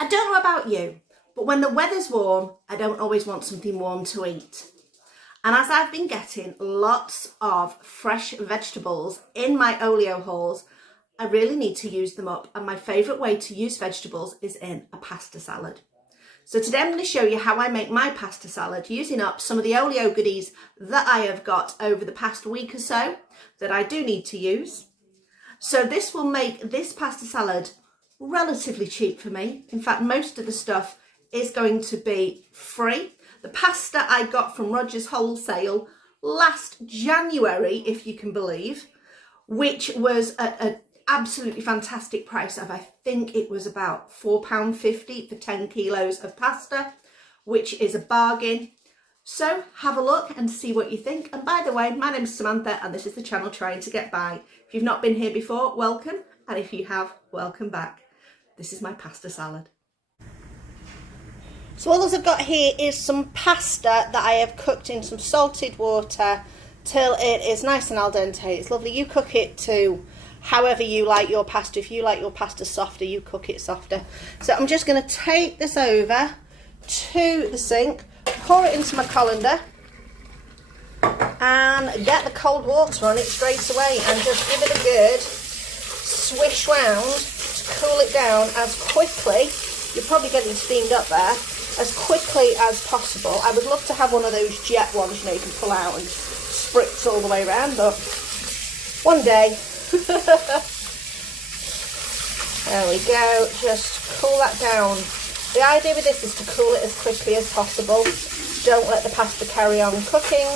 I don't know about you, but when the weather's warm, I don't always want something warm to eat. And as I've been getting lots of fresh vegetables in my oleo hauls, I really need to use them up. And my favourite way to use vegetables is in a pasta salad. So today I'm going to show you how I make my pasta salad using up some of the oleo goodies that I have got over the past week or so that I do need to use. So this will make this pasta salad relatively cheap for me. In fact, most of the stuff is going to be free. The pasta I got from Rogers Wholesale last January, if you can believe, which was at an absolutely fantastic price of, I think it was about £4.50 for 10 kilos of pasta, which is a bargain. So have a look and see what you think. And by the way, my name is Samantha and this is the channel Trying to Get By. If you've not been here before, welcome. And if you have, welcome back. This is my pasta salad. So all I've got here is some pasta that I have cooked in some salted water till it is nice and al dente. It's lovely. You cook it to however you like your pasta. If you like your pasta softer, you cook it softer. So I'm just going to take this over to the sink, pour it into my colander and get the cold water on it straight away and just give it a good swish round to cool it down as quickly. You're probably getting steamed up there. As quickly as possible. I would love to have one of those jet ones, you know, you can pull out and spritz all the way around, but one day. There we go, just cool that down. The idea with this is to cool it as quickly as possible. Don't let the pasta carry on cooking.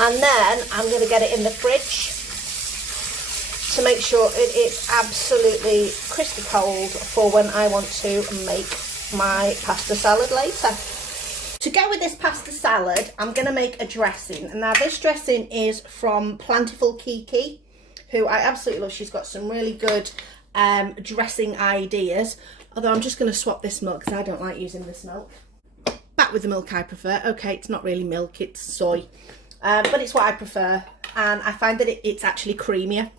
And then I'm going to get it in the fridge to make sure it is absolutely crispy cold for when I want to make my pasta salad later. To go with this pasta salad, I'm going to make a dressing. And now this dressing is from Plentiful Kiki, who I absolutely love. She's got some really good dressing ideas. Although I'm just going to swap this milk because I don't like using this milk. Back with the milk I prefer. Okay, it's not really milk, it's soy. But it's what I prefer. And I find that it's actually creamier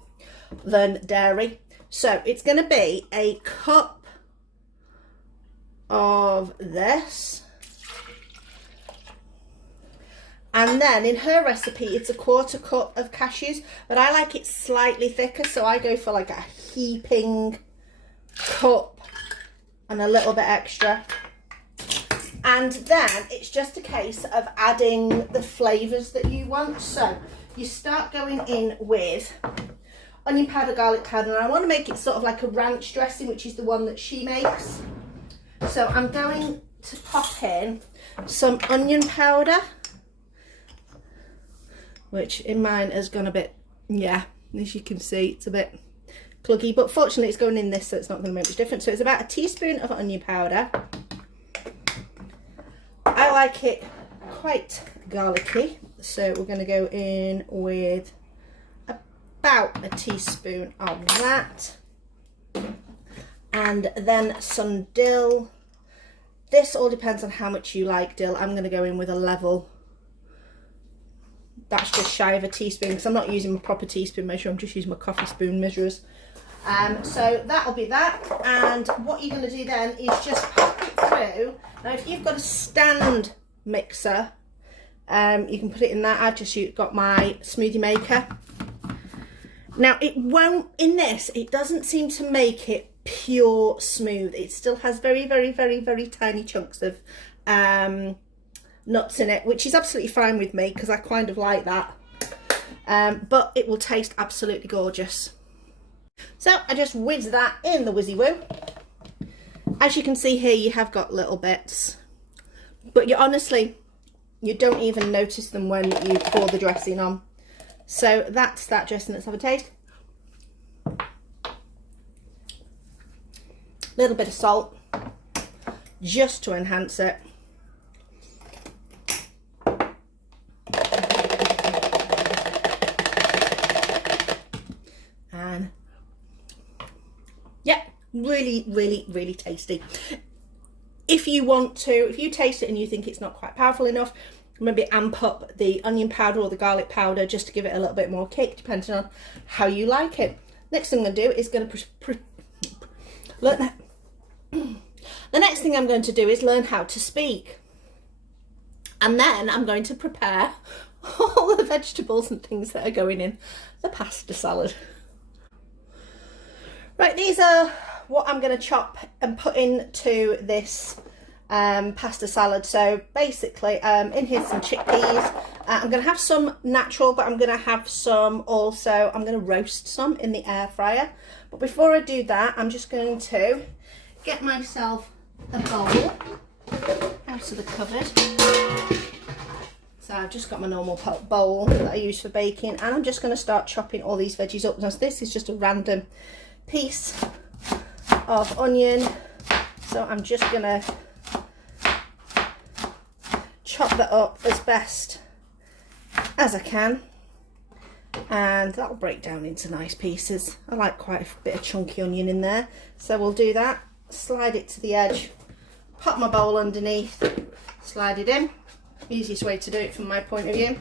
than dairy. So it's going to be a cup of this, and then in her recipe it's a 1/4 cup of cashews, but I like it slightly thicker, so I go for like a heaping cup and a little bit extra. And then it's just a case of adding the flavors that you want. So you start going in with onion powder, garlic powder, and I want to make it sort of like a ranch dressing, which is the one that she makes. So I'm going to pop in some onion powder, which in mine has gone a bit, yeah, as you can see, it's a bit cluggy, but fortunately it's going in this, so it's not going to make much difference. So it's about a teaspoon of onion powder. I like it quite garlicky, so we're going to go in with about a teaspoon of that. And then some dill. This all depends on how much you like dill. I'm going to go in with a level. That's just shy of a teaspoon because I'm not using my proper teaspoon measure. I'm just using my coffee spoon measurers. So that'll be that. And what you're going to do then is just pop it through. Now, if you've got a stand mixer, you can put it in that. I've just got my smoothie maker. Now, it won't, in this, it doesn't seem to make it pure smooth. It still has very, very, very, very tiny chunks of nuts in it, which is absolutely fine with me because I kind of like that. But it will taste absolutely gorgeous. So I just whiz that in the Whizzy Woo. As you can see here, you have got little bits, but you honestly, you don't even notice them when you pour the dressing on. So that's that dressing. Let's have a taste. Little bit of salt just to enhance it. And yeah, really, really, really tasty. If you want to, if you taste it and you think it's not quite powerful enough, maybe amp up the onion powder or the garlic powder just to give it a little bit more kick, depending on how you like it. Next thing I'm going to do is going to next thing I'm going to do is learn how to speak. And then I'm going to prepare all the vegetables and things that are going in the pasta salad. Right, these are what I'm going to chop and put into this pasta salad. So basically, in here's some chickpeas. I'm going to have some natural, but I'm going to have some also, I'm going to roast some in the air fryer. But before I do that, I'm just going to get myself a bowl out of the cupboard. So I've just got my normal bowl that I use for baking, and I'm just going to start chopping all these veggies up. Now this is just a random piece of onion, so I'm just going to chop that up as best as I can, and that'll break down into nice pieces. I like quite a bit of chunky onion in there, so we'll do that. Slide it to the edge, pop my bowl underneath, slide it in. Easiest way to do it from my point of view.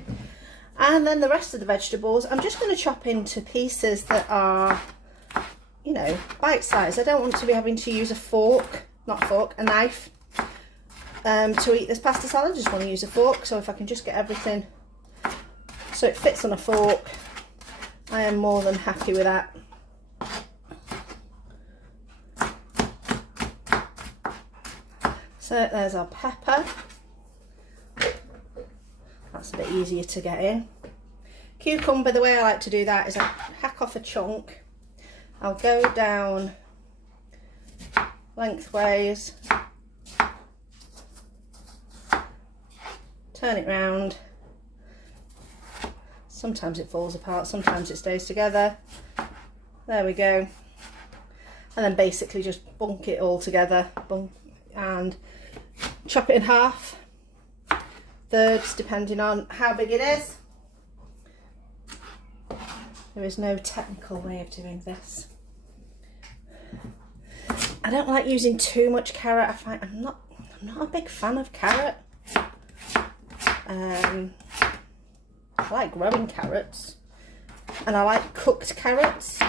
And then the rest of the vegetables I'm just going to chop into pieces that are, you know, bite size. I don't want to be having to use a fork, not a fork, a knife to eat this pasta salad. I just want to use a fork, so if I can just get everything so it fits on a fork, I am more than happy with that. So there's our pepper. That's a bit easier to get in. Cucumber, the way I like to do that is I hack off a chunk. I'll go down lengthways, turn it round. Sometimes it falls apart, sometimes it stays together. There we go. And then basically just bunk it all together and chop it in half. Thirds, depending on how big it is. There is no technical way of doing this. I don't like using too much carrot. I find I'm not a big fan of carrot. I like growing carrots, and I like cooked carrots.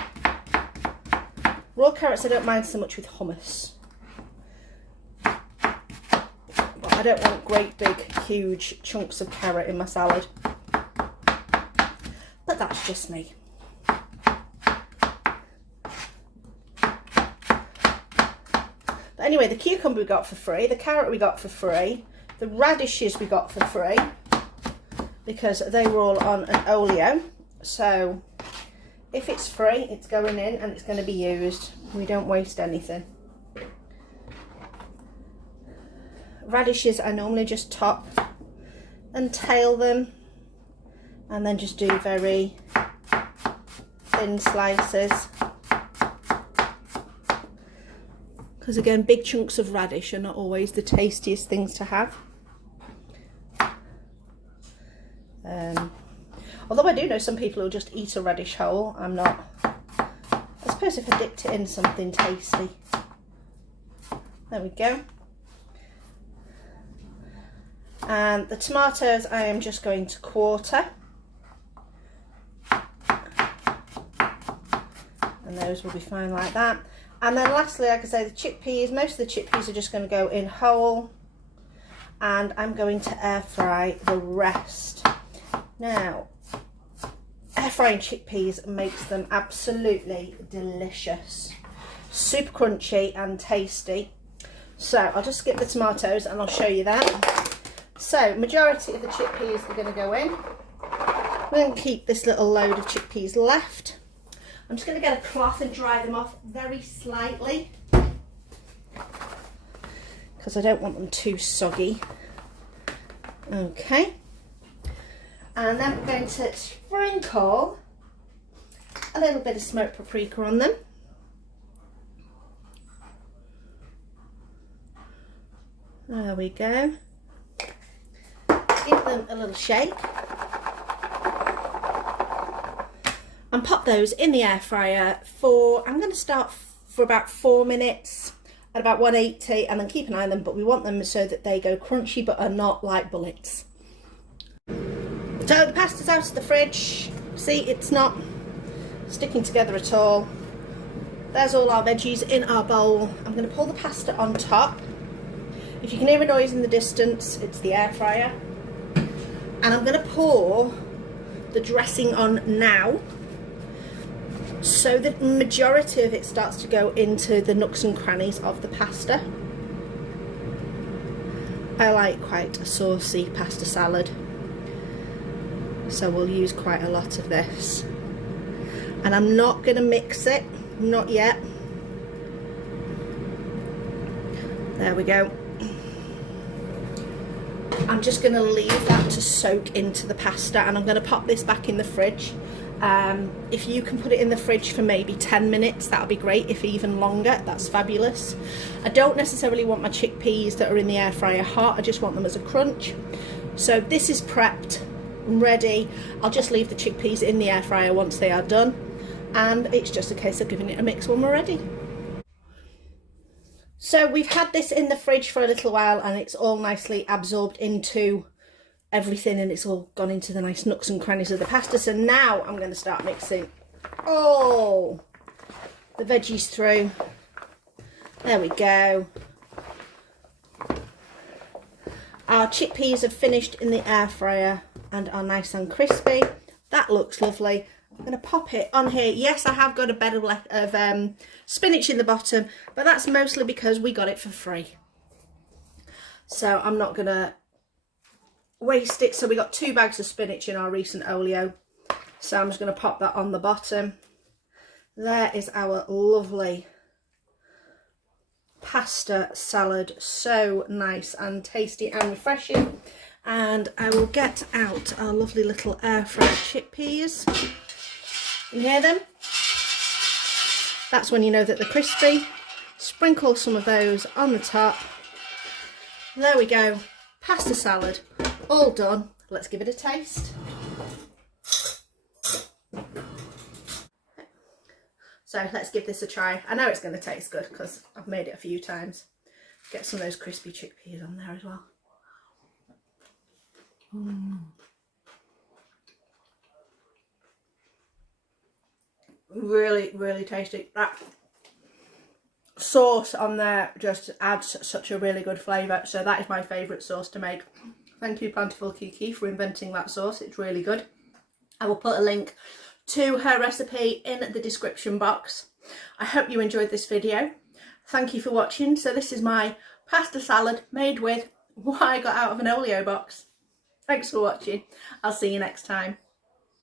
Raw carrots I don't mind so much with hummus. I don't want great big huge chunks of carrot in my salad, but that's just me. But anyway, the cucumber we got for free, the carrot we got for free, the radishes we got for free because they were all on an oleo. So if it's free, it's going in and it's going to be used. We don't waste anything. Radishes I normally just top and tail them, and then just do very thin slices, because again, big chunks of radish are not always the tastiest things to have. Although I do know some people who just eat a radish whole. I'm not. I suppose if I dipped it in something tasty. There we go. And the tomatoes I am just going to quarter, and those will be fine like that. And then lastly, like I say, the chickpeas, most of the chickpeas are just going to go in whole, and I'm going to air fry the rest. Now, air frying chickpeas makes them absolutely delicious, super crunchy and tasty. So I'll just skip the tomatoes and I'll show you that. So, majority of the chickpeas are going to go in. We're going to keep this little load of chickpeas left. I'm just going to get a cloth and dry them off very slightly, because I don't want them too soggy. Okay. And then we're going to sprinkle a little bit of smoked paprika on them. There we go. Give them a little shake and pop those in the air fryer for, I'm going to start for about 4 minutes at about 180, and then keep an eye on them, but we want them so that they go crunchy but are not like bullets. So the pasta's out of the fridge. See, it's not sticking together at all. There's all our veggies in our bowl. I'm going to pull the pasta on top. If you can hear a noise in the distance, it's the air fryer. And I'm going to pour the dressing on now, so that the majority of it starts to go into the nooks and crannies of the pasta. I like quite a saucy pasta salad, so we'll use quite a lot of this. And I'm not going to mix it, not yet. There we go. I'm just going to leave that to soak into the pasta, and I'm going to pop this back in the fridge. If you can put it in the fridge for maybe 10 minutes, that would be great. If even longer, that's fabulous. I don't necessarily want my chickpeas that are in the air fryer hot, I just want them as a crunch. So this is prepped, ready. I'll just leave the chickpeas in the air fryer once they are done, and it's just a case of giving it a mix when we're ready. So we've had this in the fridge for a little while, and it's all nicely absorbed into everything, and it's all gone into the nice nooks and crannies of the pasta. So now I'm going to start mixing all the veggies through. There we go. Our chickpeas have finished in the air fryer and are nice and crispy. That looks lovely. I'm going to pop it on here. Yes, I have got a bed of spinach in the bottom, but that's mostly because we got it for free. So I'm not going to waste it. So we got 2 bags of spinach in our recent olio, so I'm just going to pop that on the bottom. There is our lovely pasta salad, so nice and tasty and refreshing. And I will get out our lovely little air fried chickpeas. You hear them? That's when you know that they're crispy. Sprinkle some of those on the top. There we go, pasta salad all done. Let's give it a taste. So let's give this a try. I know it's going to taste good because I've made it a few times. Get some of those crispy chickpeas on there as well. Really, really tasty. That sauce on there just adds such a really good flavour. So that is my favourite sauce to make. Thank you, Plentiful Kiki, for inventing that sauce. It's really good. I will put a link to her recipe in the description box. I hope you enjoyed this video. Thank you for watching. So this is my pasta salad made with what I got out of an oleo box. Thanks for watching. I'll see you next time.